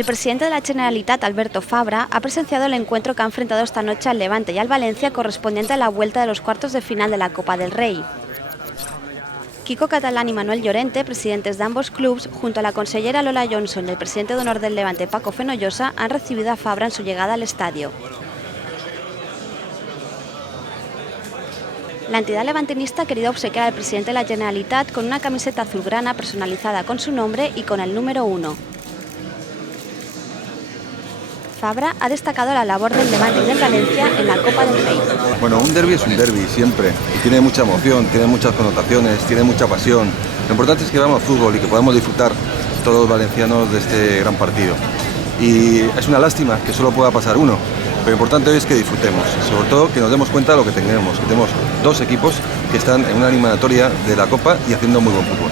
El presidente de la Generalitat, Alberto Fabra, ha presenciado el encuentro que ha enfrentado esta noche al Levante y al Valencia correspondiente a la vuelta de los cuartos de final de la Copa del Rey. Quico Catalán y Manuel Llorente, presidentes de ambos clubes, junto a la consellera Lola Johnson y el presidente de honor del Levante, Paco Fenollosa, han recibido a Fabra en su llegada al estadio. La entidad levantinista ha querido obsequiar al presidente de la Generalitat con una camiseta azulgrana personalizada con su nombre y con el número 1. Fabra ha destacado la labor del Levante y del Valencia en la Copa del Rey. Bueno, un derbi es un derbi siempre y tiene mucha emoción, tiene muchas connotaciones, tiene mucha pasión. Lo importante es que veamos fútbol y que podamos disfrutar todos los valencianos de este gran partido. Y es una lástima que solo pueda pasar uno, pero lo importante hoy es que disfrutemos, sobre todo que nos demos cuenta de lo que tenemos dos equipos que están en una eliminatoria de la Copa y haciendo muy buen fútbol.